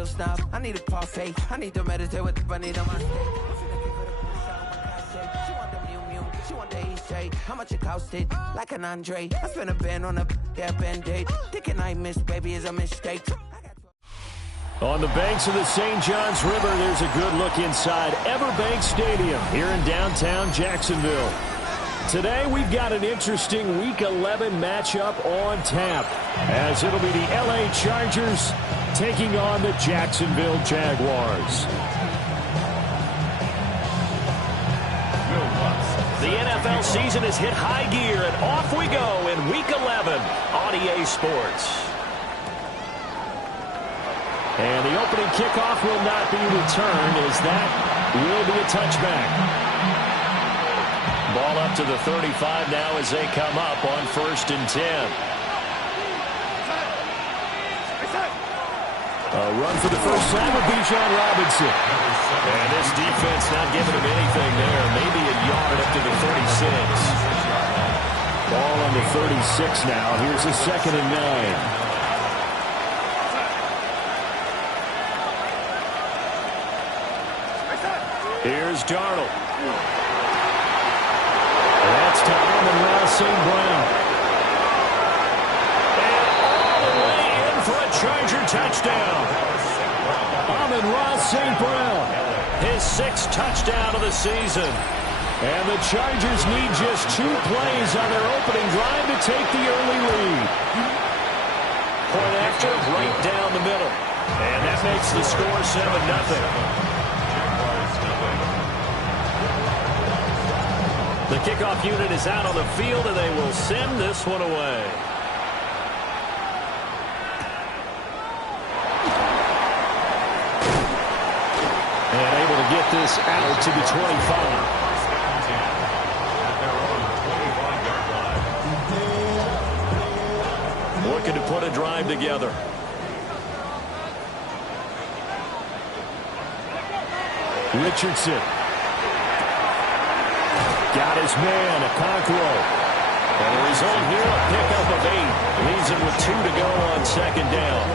real snob. I need a parfait. I need to meditate with the bunny on my stage. She want the Mew Mew. She want the East J. How much it costed? Like an Andre. I spent a band on a Band-Aid. Thinking I missed, baby, is a mistake. On the banks of the St. Johns River, there's a good look inside Everbank Stadium here in downtown Jacksonville. Today, we've got an interesting Week 11 matchup on tap, as it'll be the LA Chargers taking on the Jacksonville Jaguars. The NFL season has hit high gear, and off we go in Week 11 on EA Sports. And the opening kickoff will not be returned, as that will be a touchback. Ball up to the 35 now as they come up on 1st and 10. A run for the first time of Bijan Robinson. And this defense not giving him anything there. Maybe a yard up to the 36. Ball on the 36 now. Here's a 2nd and 9. Here's Darnold. That's to Amon-Ra St. Brown. And all the way in for a Charger touchdown. Amon-Ra St. Brown. His 6th touchdown of the season. And the Chargers need just 2 plays on their opening drive to take the early lead. Point after, right down the middle. And that makes the score 7-0. The kickoff unit is out on the field, and they will send this one away. And able to get this out to the 25. Looking to put a drive together. Richardson. Got his man, Okonkwo. And the result here, a pickup of 8. Leaves him with 2 to go on 2nd down.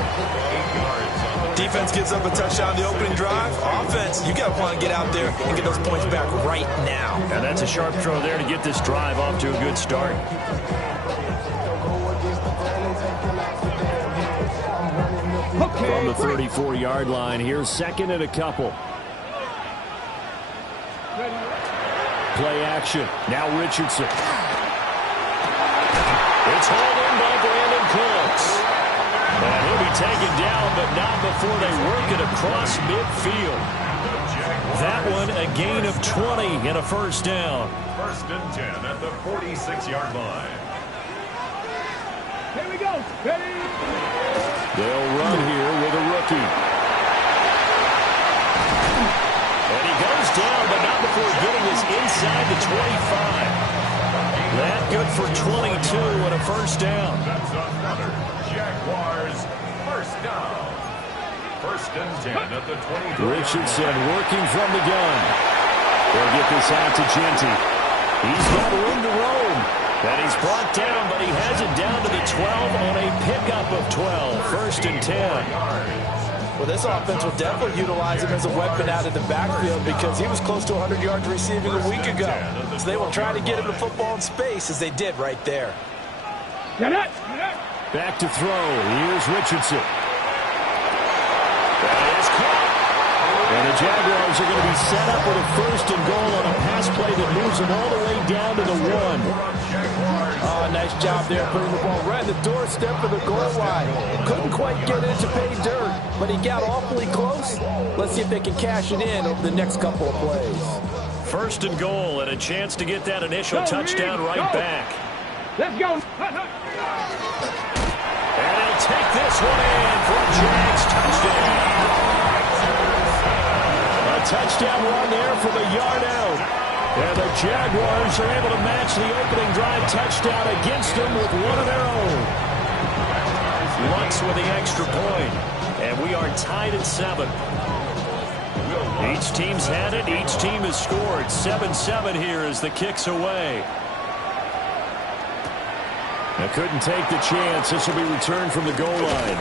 Defense gives up a touchdown the opening drive. Offense, you got to want to get out there and get those points back right now. And that's a sharp throw there to get this drive off to a good start. From the 34-yard line, here's 2nd and a couple. Play action. Now Richardson. It's hauled in by Brandon Cooks. And he'll be taken down, but not before they work it across midfield. That one a gain of 20 and a 1st down. 1st and 10 at the 46-yard line. Here we go. Ready? They'll run here with a rookie. And he goes down, but not before getting this inside the 25. That good for 22 and a 1st down. That's another Jaguars 1st down. 1st and 10 at the 20. Richardson working from the gun. They'll get this out to Genty. He's got room to roam. And he's brought down, but he has it down to the 12 on a pickup of 12. 1st and 10. Well, this offense will definitely utilize him as a weapon out of the backfield because he was close to 100 yards receiving a week ago. So they will try to get him the football in space as they did right there. Back to throw. Here's Richardson. That is caught. And the Jaguars are going to be set up with a 1st and goal on a pass play that moves them all the way down to the 1. Oh, nice job there putting the ball right at the doorstep of the goal line. Couldn't quite get it to pay dirt, but he got awfully close. Let's see if they can cash it in over the next couple of plays. 1st and goal and a chance to get that initial touchdown right back. Let's go. And he'll take this one in for a Jags touchdown. A touchdown run there from a yard out. And the Jaguars are able to match the opening drive touchdown against them with one of their own. Lutz with the extra point. And we are tied at 7. Each team's had it. Each team has scored. 7-7 here as the kick's away. They couldn't take the chance. This will be returned from the goal line.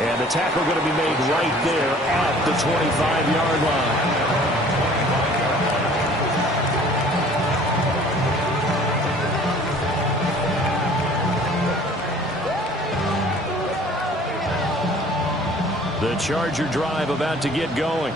And the tackle going to be made right there at the 25-yard line. The Charger drive about to get going.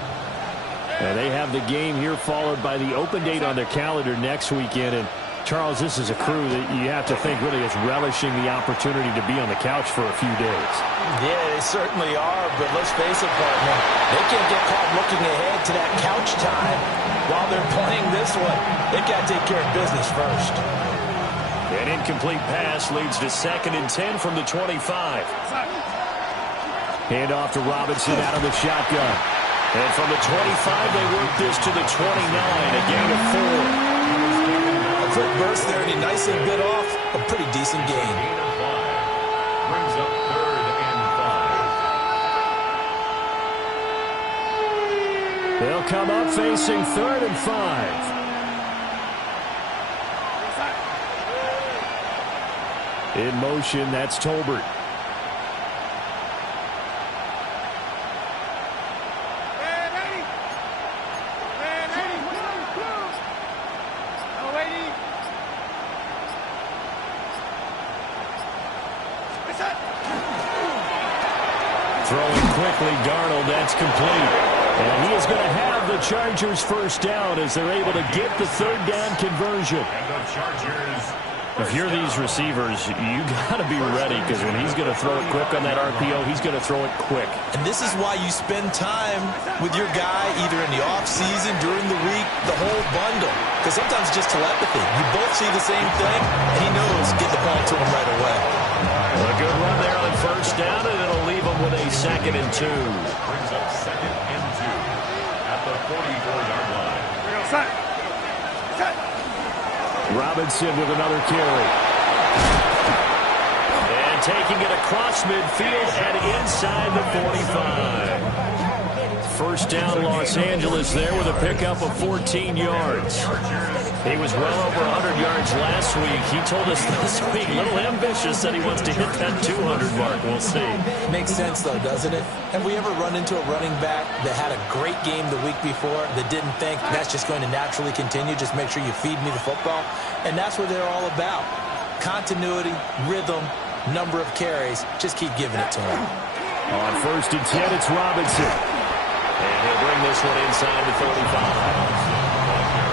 And they have the game here followed by the open date on their calendar next weekend. And Charles, this is a crew that you have to think really is relishing the opportunity to be on the couch for a few days. Yeah, they certainly are, but let's face it, partner. They can't get caught looking ahead to that couch time while they're playing this one. They've got to take care of business first. An incomplete pass leads to 2nd and 10 from the 25. Hand off to Robinson out of the shotgun. And from the 25, they work this to the 29, a gain of 4. A quick burst there, and he nicely bit off a pretty decent gain. Brings up 3rd and 5. They'll come up facing 3rd and 5. In motion, that's Tolbert. Throwing quickly, Darnold, that's complete. And he is going to have the Chargers first down as they're able to get the 3rd down conversion. And the Chargers. If you're these receivers, you got to be ready because when he's going to throw it quick on that RPO, he's going to throw it quick. And this is why you spend time with your guy either in the offseason, during the week, the whole bundle. Because sometimes it's just telepathy. You both see the same thing, and he knows get the ball to him right away. A good run there on 1st down, and it'll leave him with a 2nd and 2. Brings up 2nd and 2 at the 44-yard line. Robinson with another carry. And taking it across midfield and inside the 45. First down, Los Angeles there with a pickup of 14 yards. He was well over 100 yards last week. He told us this week, a little ambitious, that he wants to hit that 200 mark. We'll see. Makes sense, though, doesn't it? Have we ever run into a running back that had a great game the week before that didn't think that's just going to naturally continue? Just make sure you feed me the football. And that's what they're all about. Continuity, rhythm, number of carries. Just keep giving it to him. On 1st and 10, it's Robinson. And he'll bring this one inside the 35.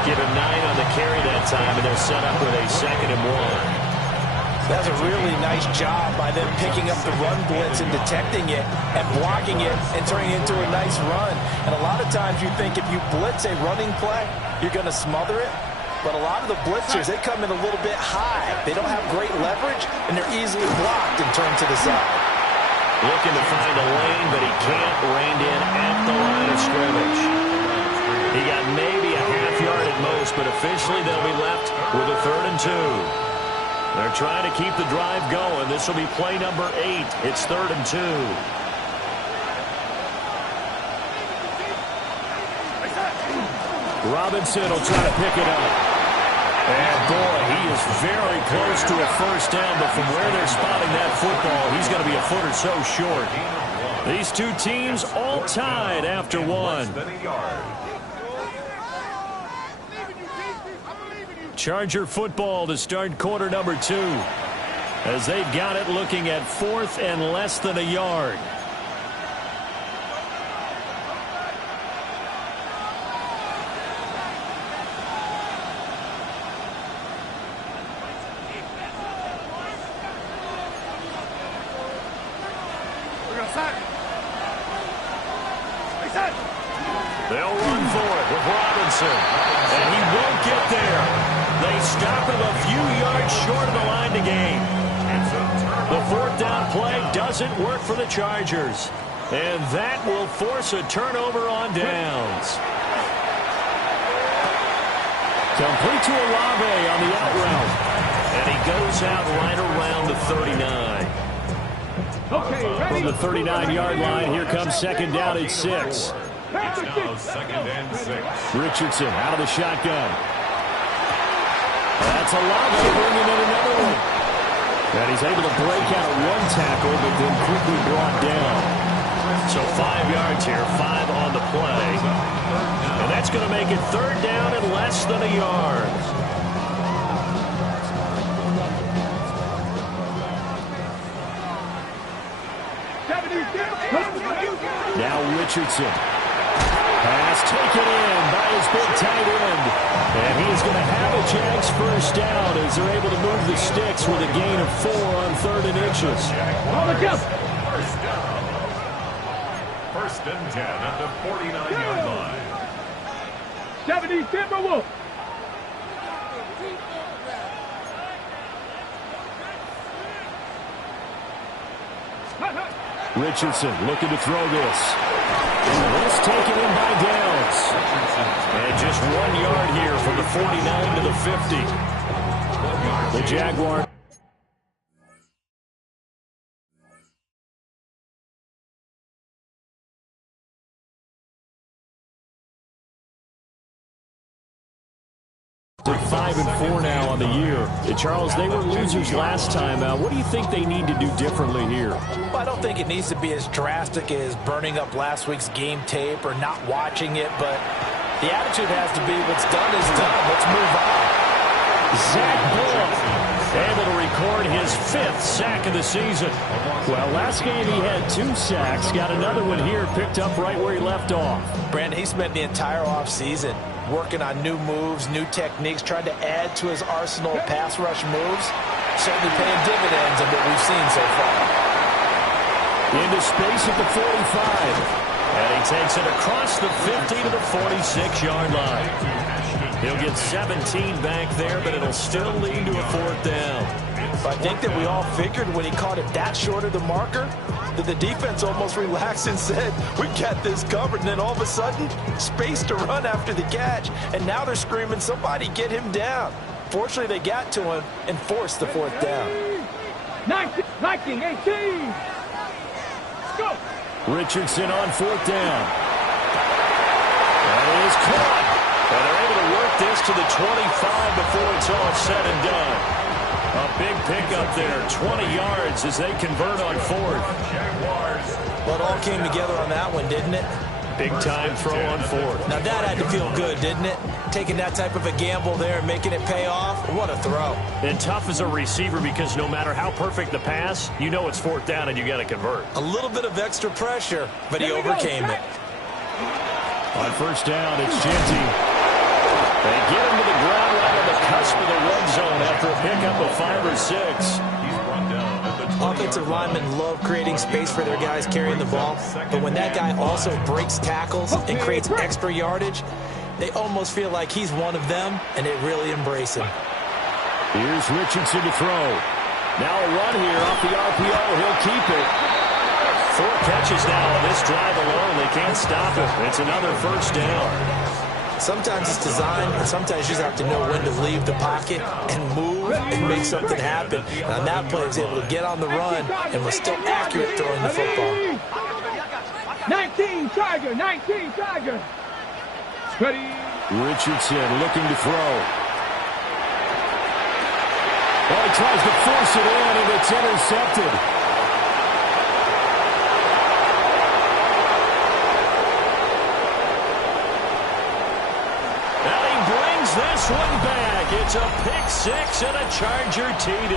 Give him 9 on the carry that time, and they're set up with a 2nd and 1. That's a really nice job by them picking up the run blitz and detecting it and blocking it and turning it into a nice run. And a lot of times you think if you blitz a running play, you're going to smother it. But a lot of the blitzers, they come in a little bit high. They don't have great leverage, and they're easily blocked and turned to the side. Looking to find a lane, but he can't. Reined in at the line of scrimmage. He got maybe a half yard at most, but officially they'll be left with a 3rd and 2. They're trying to keep the drive going. This will be play number 8. It's 3rd and 2. Robinson will try to pick it up. And boy, he is very close to a first down, but from where they're spotting that football, he's going to be a foot or so short. These two teams all tied after 1. Charger football to start quarter number 2. As they've got it looking at 4th and less than a yard. They'll run for it with Robinson. And he won't get there. They stop him a few yards short of the line to gain. The 4th down play doesn't work for the Chargers. And that will force a turnover on downs. Complete to Olave on the out route. And he goes out right around the 39. From the 39-yard line, here comes 2nd down at 6. It's now 2nd and 6. Richardson out of the shotgun. That's Olave bringing in another one. And he's able to break out 1 tackle, but then quickly brought down. So 5 yards here, 5 on the play. And that's going to make it third down and less than a yard. Now Richardson. Pass taken in by his big tight end. And he's going to have a Jags first down as they're able to move the sticks with a gain of 4 on 3rd and inches. First down. First and 10 at the 49-yard line. 70 Timberwolves. Richardson looking to throw this. This taken in by Downs. And just 1 yard here from the 49 to the 50. The Jaguars. They're 5-4 now on the year. Charles, they were losers last time. What do you think they need to do differently here? Well, I don't think it needs to be as drastic as burning up last week's game tape or not watching it, but the attitude has to be what's done is done. Let's move on. Zach Bull able to record his 5th sack of the season. Well, last game he had 2 sacks. Got another one here, picked up right where he left off. Brandon, he spent the entire offseason working on new moves, new techniques, trying to add to his arsenal of pass rush moves. Certainly paying dividends in what we've seen so far. Into space at the 45. And he takes it across the 50 to the 46-yard line. He'll get 17 back there, but it'll still lead to a 4th down. I think that we all figured when he caught it that short of the marker that the defense almost relaxed and said, we got this covered. And then all of a sudden, space to run after the catch. And now they're screaming, somebody get him down. Fortunately, they got to him and forced the 4th down. 19, 18. Go. Richardson on 4th down. That is caught. And they're able to work this to the 25 before it's all said and done. A big pickup there, 20 yards as they convert on 4th. Well, it all came together on that one, didn't it? Big time throw on 4th. Now that had to feel good, didn't it? Taking that type of a gamble there and making it pay off. What a throw. And tough as a receiver because no matter how perfect the pass, you know it's 4th down and you got to convert. A little bit of extra pressure, but he overcame it. On 1st down, it's Genty. They get him to the ground right on the cusp of the red zone after a pickup of 5 or 6. Offensive linemen love creating space for their guys carrying the ball, but when that guy also breaks tackles and creates extra yardage, they almost feel like he's one of them, and they really embrace him. Here's Richardson to throw. Now a run here off the RPO. He'll keep it. 4 catches now on this drive alone. They can't stop it. It's another 1st down. Sometimes it's designed, and sometimes you just have to know when to leave the pocket and move and make something happen. And on that play, he was able to get on the run and was still accurate throwing the football. 19 Tiger. Ready. Richardson looking to throw. Oh, he tries to force it in, and it's intercepted. This one back. It's a pick 6 and a Charger TD.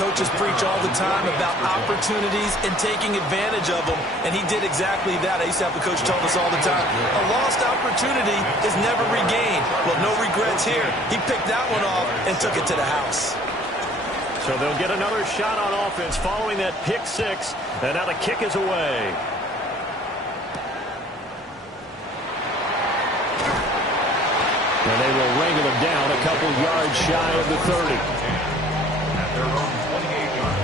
Coaches preach all the time about opportunities and taking advantage of them, and he did exactly that. I used to have a coach tell us all the time, a lost opportunity is never regained. Well, no regrets here. He picked that one off and took it to the house. So they'll get another shot on offense following that pick 6, and now the kick is away. And they will wrangle them down a couple yards shy of the 30. At their own 28-yard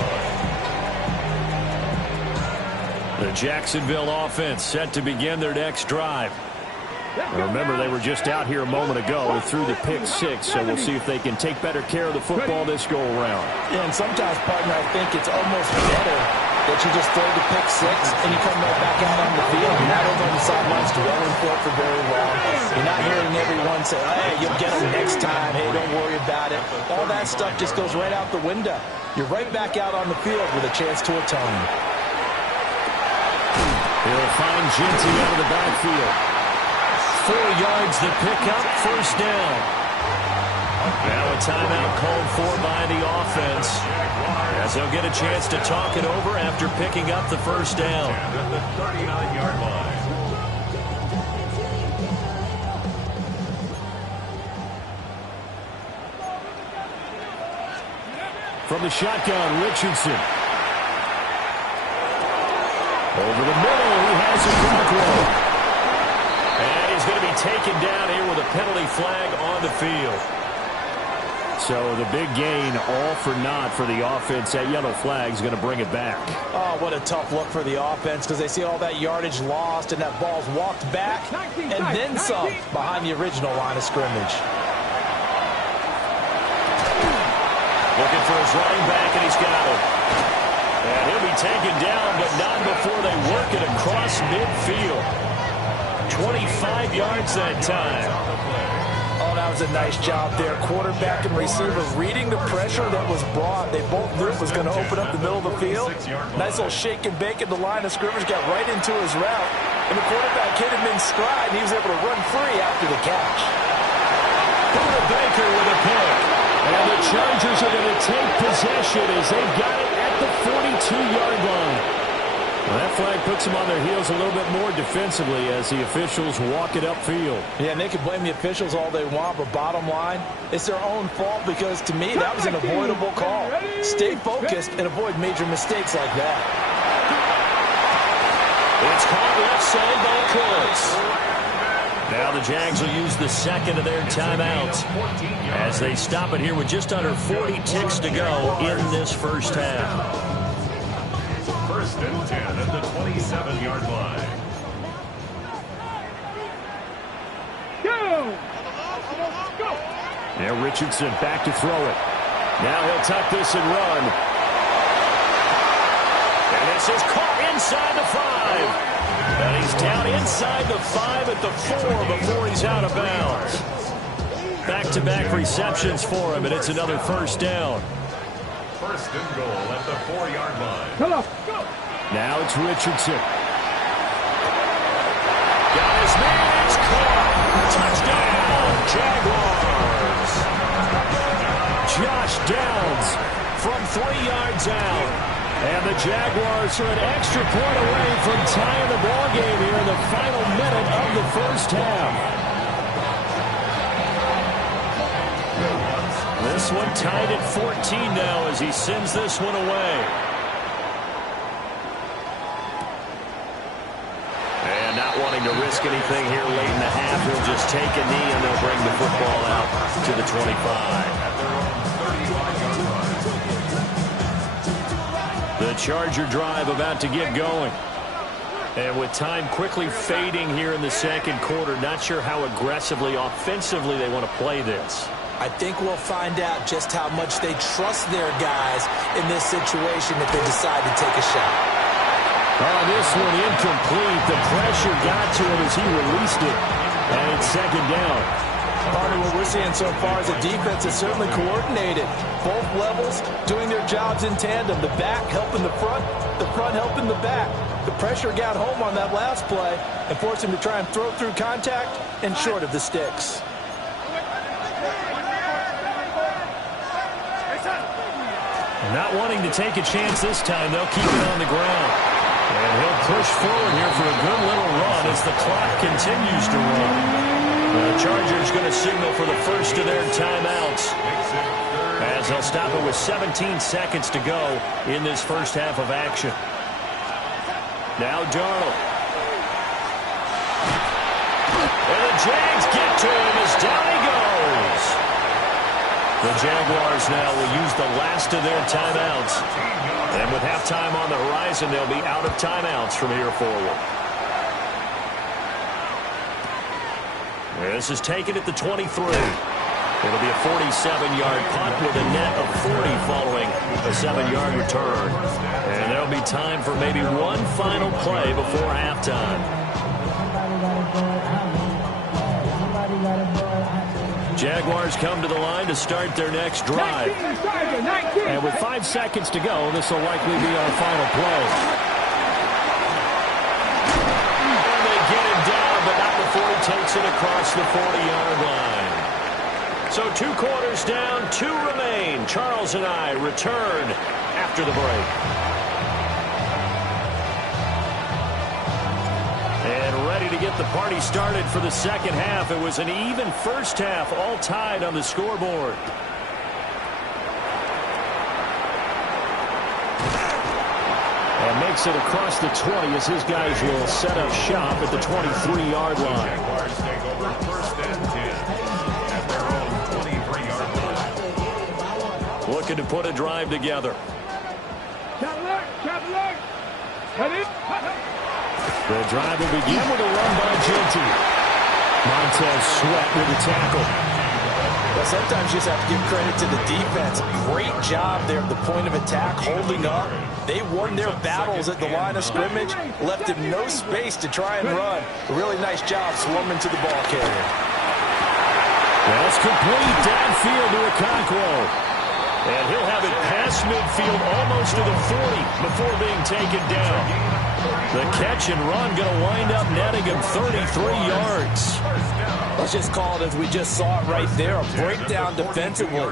line. The Jacksonville offense set to begin their next drive. Now remember, they were just out here a moment ago through the pick 6, so we'll see if they can take better care of the football this go-around. Yeah, and sometimes, partner, I think it's almost better that you just throw the pick 6 and you come right back out on the field. You're not over on the sidelines dwelling for very long. You're not hearing everyone say, hey, you'll get them next time. Hey, don't worry about it. All that stuff just goes right out the window. You're right back out on the field with a chance to atone. He'll find Ginty out of the backfield. 4 yards to pick up, first down. Now a timeout called for by the offense, as they'll get a chance to talk it over after picking up the first down. At the 39-yard line. From the shotgun, Richardson. Over the middle, he has a Rockwell. And he's going to be taken down here with a penalty flag on the field. So the big gain, all for naught for the offense. That yellow flag is going to bring it back. Oh, what a tough look for the offense, because they see all that yardage lost and that ball's walked back and then some behind the original line of scrimmage. Looking for his running back, and he's got him. And he'll be taken down, but not before they work it across midfield. 25 yards that time. Oh, that was a nice job there. Quarterback and receiver reading the pressure that was brought. They both knew it was going to open up the middle of the field. Nice little shake and bake at the line of scrimmage, got right into his route. And the quarterback hit him in stride, and he was able to run free after the catch. Buda Baker with a pick. And the Chargers are going to take possession as they've got it at the 42-yard line. Well, that flag puts them on their heels a little bit more defensively as the officials walk it upfield. Yeah, and they can blame the officials all they want, but bottom line, it's their own fault, because to me, that was an avoidable call. Stay focused and avoid major mistakes like that. It's caught left side by Cooks. Now the Jags will use the second of their timeouts as they stop it here with just under 40 ticks to go in this first half. First and 10 at the 27-yard line. Go! Now Richardson back to throw it. Now he'll tuck this and run. And this is caught inside the 5. And he's down inside the 5 at the 4 before he's out of bounds. Back-to-back receptions for him, and it's another first down. First and goal at the 4-yard line. Come on, go! Now it's Richardson. Got his man, it's caught. Touchdown, Jaguars. Josh Downs from 3 yards out. And the Jaguars are an extra point away from tying the ball game here in the final minute of the first half. This one tied at 14 now as he sends this one away. And not wanting to risk anything here late in the half, he'll just take a knee and they'll bring the football out to the 25. The Charger drive about to get going. And with time quickly fading here in the second quarter, not sure how aggressively, offensively they want to play this. I think we'll find out just how much they trust their guys in this situation if they decide to take a shot. Oh, this one incomplete. The pressure got to him as he released it. And it's second down. Partner, what we're seeing so far is the defense is certainly coordinated. Both levels doing their jobs in tandem. The back helping the front helping the back. The pressure got home on that last play and forced him to try and throw through contact and short of the sticks. Not wanting to take a chance this time, they'll keep it on the ground. And he'll push forward here for a good little run as the clock continues to run. The Chargers going to signal for the first of their timeouts as they'll stop it with 17 seconds to go in this first half of action. Now Darnold. And the Jags get to him as down he goes. The Jaguars now will use the last of their timeouts. And with halftime on the horizon, they'll be out of timeouts from here forward. This is taken at the 23. It'll be a 47-yard punt with a net of 40 following a 7-yard return. And there'll be time for maybe one final play before halftime. Jaguars come to the line to start their next drive. And with 5 seconds to go, this will likely be our final play. makes it across the 40-yard line. So 2 quarters down, 2 remain. Charles and I return after the break. And ready to get the party started for the second half. It was an even first half, all tied on the scoreboard. And makes it across the 20 as his guys will set up shop at the 23-yard line. Jaguars take over first and 10 at their own 23-yard line. Looking to put a drive together. Cadillac. Head The drive will begin with a run by Ginty. Montez Sweat with the tackle. But sometimes you just have to give credit to the defense. Great job there at the point of attack, holding up. They won their battles at the line of scrimmage, left him no space to try and run. A really nice job swarming to the ball carrier. That's complete downfield to Okonkwo. And he'll have it past midfield almost to the 40 before being taken down. The catch and run going to wind up netting him 33 yards. Let's just call it as we just saw it right there, a breakdown defensively.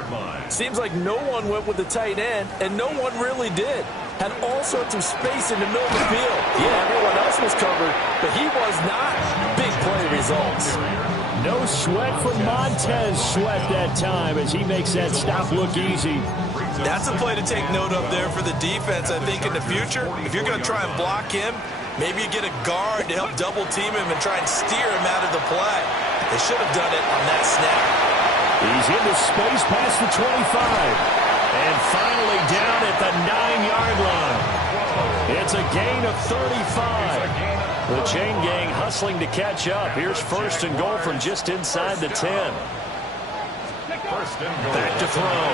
Seems like no one went with the tight end, and no one really did. Had all sorts of space in the middle of the field. Yeah, everyone else was covered, but he was not. Big play results. No sweat from Montez Sweat that time as he makes that stop look easy. That's a play to take note of there for the defense, I think, in the future. If you're going to try and block him, maybe you get a guard to help double team him and try and steer him out of the play. They should have done it on that snap. He's into space past the 25. And finally down at the 9-yard line. It's a gain of 35. The chain gang hustling to catch up. Here's first and goal from just inside the 10. Back to throw.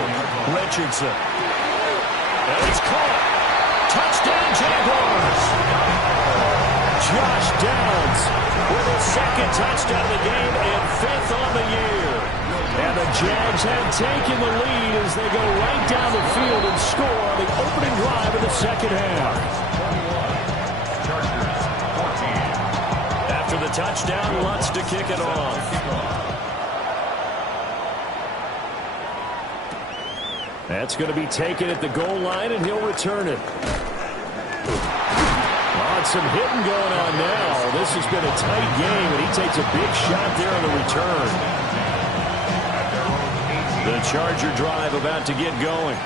Richardson. And it's caught. Touchdown, Jaguars. Josh Downs with his second touchdown of the game and 5th on the year. And the Jags have taken the lead as they go right down the field and score on the opening drive of the second half. After the touchdown, Lutz to kick it off. That's going to be taken at the goal line, and he'll return it. Some hitting going on now. This has been a tight game, and he takes a big shot there on the return. The Charger drive about to get going.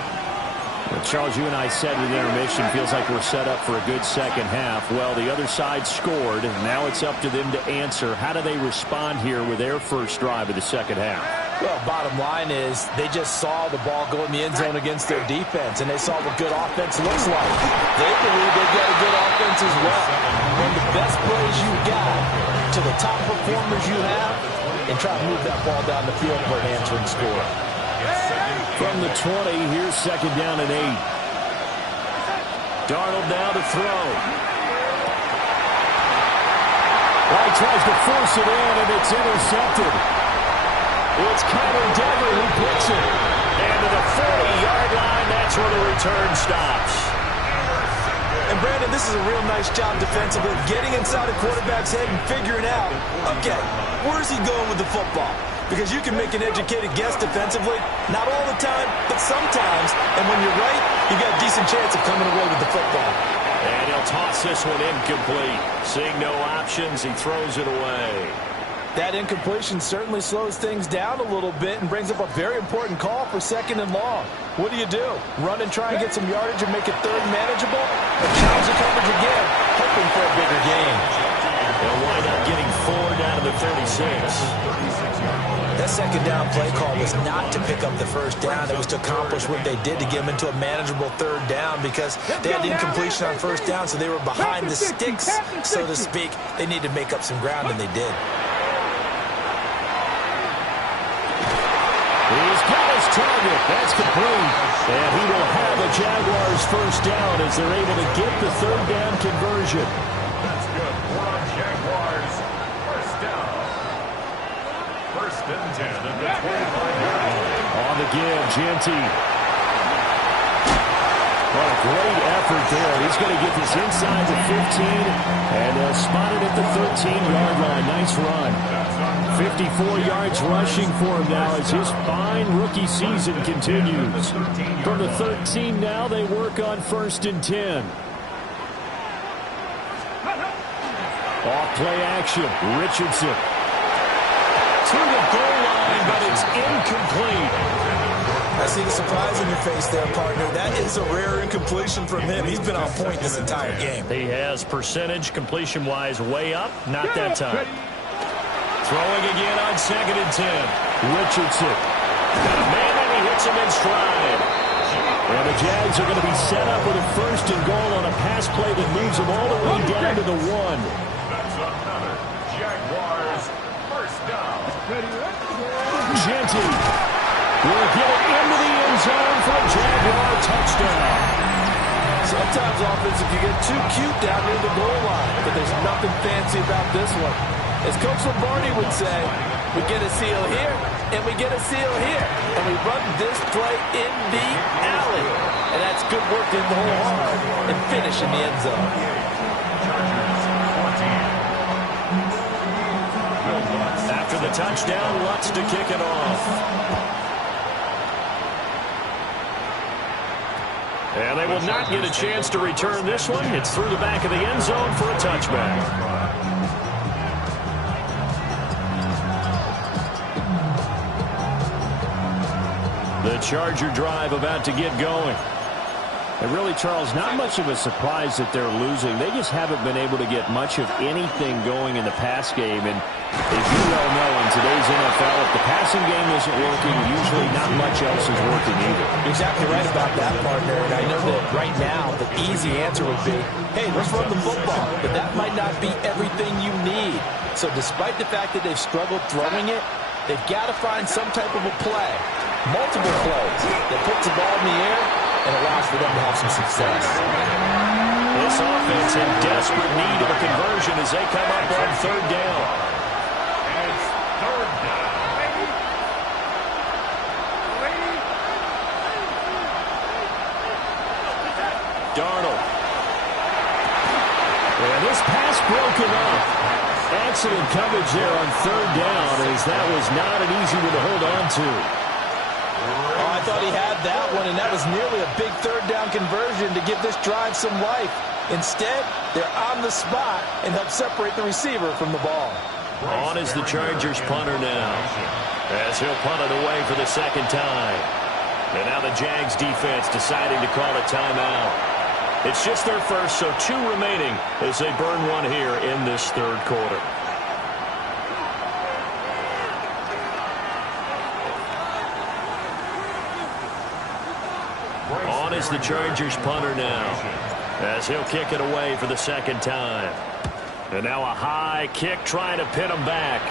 Well, Charles, you and I said at intermission, feels like we're set up for a good second half. Well, the other side scored, and now it's up to them to answer. How do they respond here with their first drive of the second half? Well, bottom line is they just saw the ball go in the end zone against their defense, and they saw what good offense looks like. They believe they've got a good offense as well. One of the best plays you've got to the top performers you have, and try to move that ball down the field for an answering score. From the 20, here's second down and 8. Darnold now to throw. Well, he tries to force it in, and it's intercepted. It's Kyler Dever who picks it. And to the 40-yard line, that's where the return stops. And Brandon, this is a real nice job defensively, getting inside a quarterback's head and figuring out, okay, where's he going with the football? Because you can make an educated guess defensively, not all the time, but sometimes. And when you're right, you got a decent chance of coming away with the football. And he'll toss this one incomplete. Seeing no options, he throws it away. That incompletion certainly slows things down a little bit and brings up a very important call for second and long. What do? Run and try and get some yardage and make it third manageable? Or challenge the coverage again, hoping for a bigger gain. They'll wind up getting 4 down to the 36. That second down play call was not to pick up the first down. It was to accomplish what they did to get them into a manageable third down because they had the incompletion on first down, so they were behind the sticks, so to speak. They needed to make up some ground, and they did. He's got his target. That's complete. And he will have a Jaguars first down as they're able to get the third down conversion. That's good. We're on Jaguars. First down. First and 10 at the 25-yard line. On the give, Ginty. What a great effort there. He's going to get this inside the 15, and they'll spot it at the 13-yard line. Nice run. 54 yards rushing for him now as his fine rookie season continues. From the 13 now, they work on 1st and 10. Off play action. Richardson. To the goal line, but it's incomplete. I see the surprise in your face there, partner. That is a rare incompletion from him. He's been on point this entire game. He has percentage completion-wise way up. Not that time. Throwing again on 2nd and 10. Richardson. Got a man and he hits him in stride. And the Jags are going to be set up with a 1st and goal on a pass play that moves them all the way down to the 1. That's another Jaguars first down. Jeanty will get it into the end zone for a Jaguar touchdown. Sometimes offense, if you get too cute down near the goal line, but there's nothing fancy about this one. As Coach Lombardi would say, we get a seal here, and we get a seal here, and we run this play in the alley. And that's good work in the whole hard and finish in the end zone. After the touchdown, Lutz to kick it off. And they will not get a chance to return this one. It's through the back of the end zone for a touchback. The Charger drive about to get going. And really, Charles, not much of a surprise that they're losing. They just haven't been able to get much of anything going in the pass game. And as you well know, in today's NFL, if the passing game isn't working, usually not much else is working either. You're exactly right about that, partner. And I know that right now the easy answer would be, hey, let's run the football. But that might not be everything you need. So despite the fact that they've struggled throwing it, they've got to find some type of a play, multiple plays that puts the ball in the air and allows for them to have some success. This offense in desperate need of a conversion as they come up on 3rd down. And it's 3rd down. Darnold. And this pass broken up. Excellent coverage there on 3rd down as that was not an easy one to hold on to. Oh, I thought he had that one, and that was nearly a big 3rd down conversion to give this drive some life. Instead, they're on the spot and help separate the receiver from the ball. On is the Chargers punter now, as he'll punt it away for the 2nd time. And now the Jags defense deciding to call a timeout. It's just their first, so 2 remaining as they burn one here in this 3rd quarter. On is the Chargers punter now, as he'll kick it away for the 2nd time. And now a high kick trying to pin him back.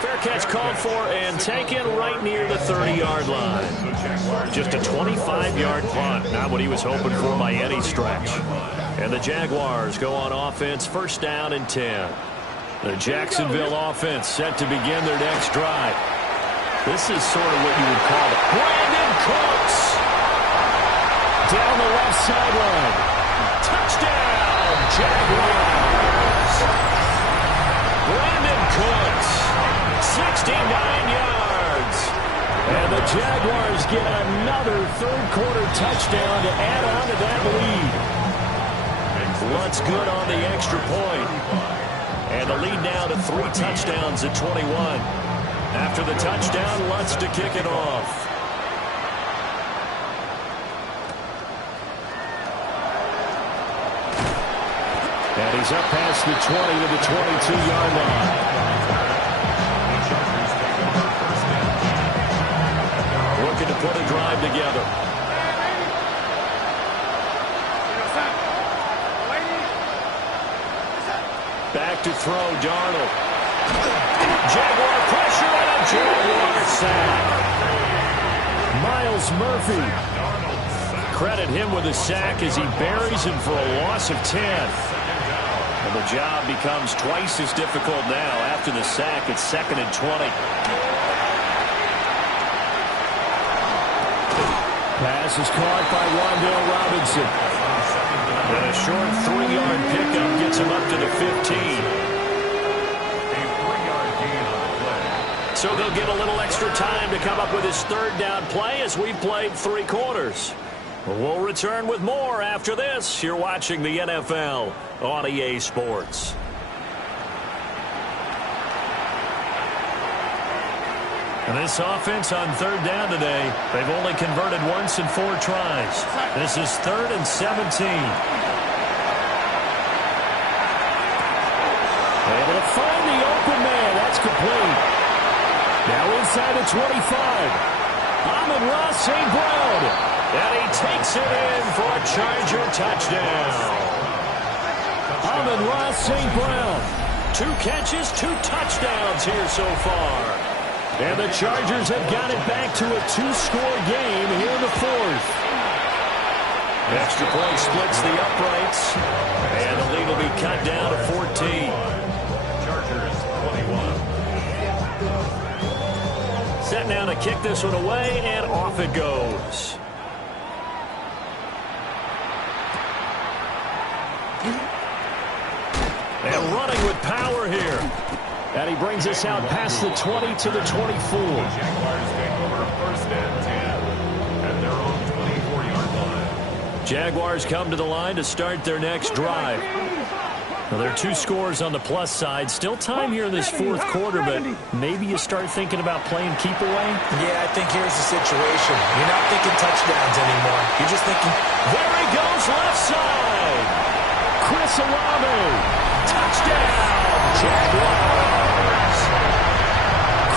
Fair catch called for and taken right near the 30-yard line. Just a 25-yard punt, not what he was hoping for by any stretch. And the Jaguars go on offense, 1st down and 10. The Jacksonville offense set to begin their next drive. This is sort of what you would call it. Brandon Cooks! Down the left sideline. Touchdown, Jaguars! Brandon Cooks, 69 yards. And the Jaguars get another 3rd quarter touchdown to add on to that lead. Lutz good on the extra point. And the lead now to 3 touchdowns at 21. After the touchdown, Lutz to kick it off. And he's up past the 20 to the 22-yard line. Looking to put a drive together. Back to throw, Darnold. Jaguar pressure and a Jaguar sack. Myles Murphy. Credit him with a sack as he buries him for a loss of 10. And the job becomes twice as difficult now after the sack. It's 2nd and 20. Pass is caught by Wan'Dale Robinson. And a short 3-yard pickup gets him up to the 15. A 3-yard gain on the play. So they'll get a little extra time to come up with his third down play as we played 3 quarters. We'll return with more after this. You're watching the NFL on EA Sports. And this offense on third down today, they've only converted once in 4 tries. This is 3rd and 17. Able to find the open man. That's complete. Now inside the 25. Amon-Ra St. Brown. And he takes it in for a Charger touchdown. Amon-Ra St. Brown. 2 catches, 2 touchdowns here so far. And the Chargers have got it back to a 2-score game here in the 4th. Extra point splits the uprights. And the lead will be cut down to 14. Chargers 21. Set now to kick this one away, and off it goes. And running with power here. And he brings us out past the 20 to the 24. Jaguars take over 1st and 10 at their own 24-yard line. Jaguars come to the line to start their next drive. Well, there are 2 scores on the plus side. Still time here in this 4th quarter, but maybe you start thinking about playing keep away? Yeah, I think here's the situation. You're not thinking touchdowns anymore. You're just thinking, there he goes left side. Chris Olave. Touchdown, Jaguars.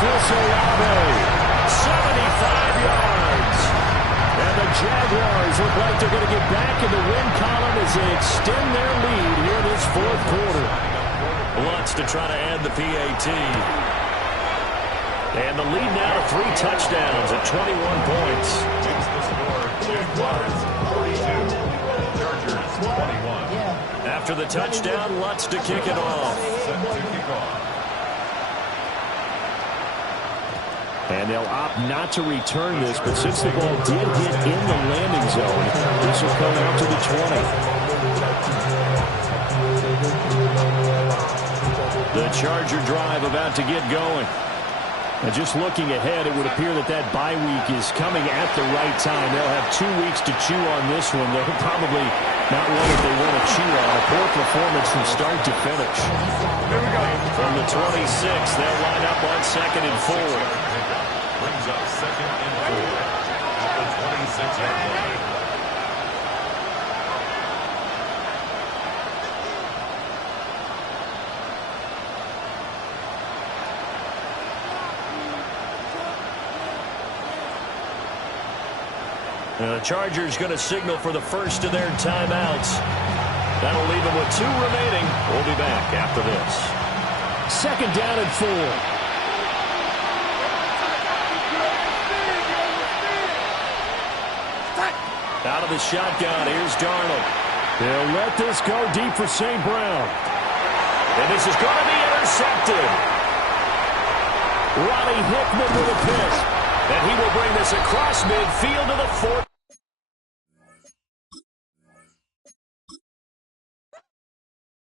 Chris Olave, 75 yards. And the Jaguars look like they're going to get back in the win column as they extend their lead here in this 4th quarter. Lutz to try to add the PAT. And the lead now to 3 touchdowns at 21 points. Makes the score Jaguars 42, Chargers 21. After the touchdown, Lutz to kick it off. Set to kick off. And they'll opt not to return this, but since the ball did hit in the landing zone, this will come out to the 20. The Charger drive about to get going. And just looking ahead, it would appear that that bye week is coming at the right time. They'll have 2 weeks to chew on this one. They'll probably not one that they want to chew on. A poor performance from start to finish. From the 26, they'll line up on 2nd and 4. Brings up 2nd and 4 at the 26-yard line. The Chargers going to signal for the first of their timeouts. That'll leave them with 2 remaining. We'll be back after this. 2nd down and 4. Out of the shotgun, here's Darnold. They'll let this go deep for St. Brown. And this is going to be intercepted. Ronnie Hickman with a pick. And he will bring this across midfield to the 4th.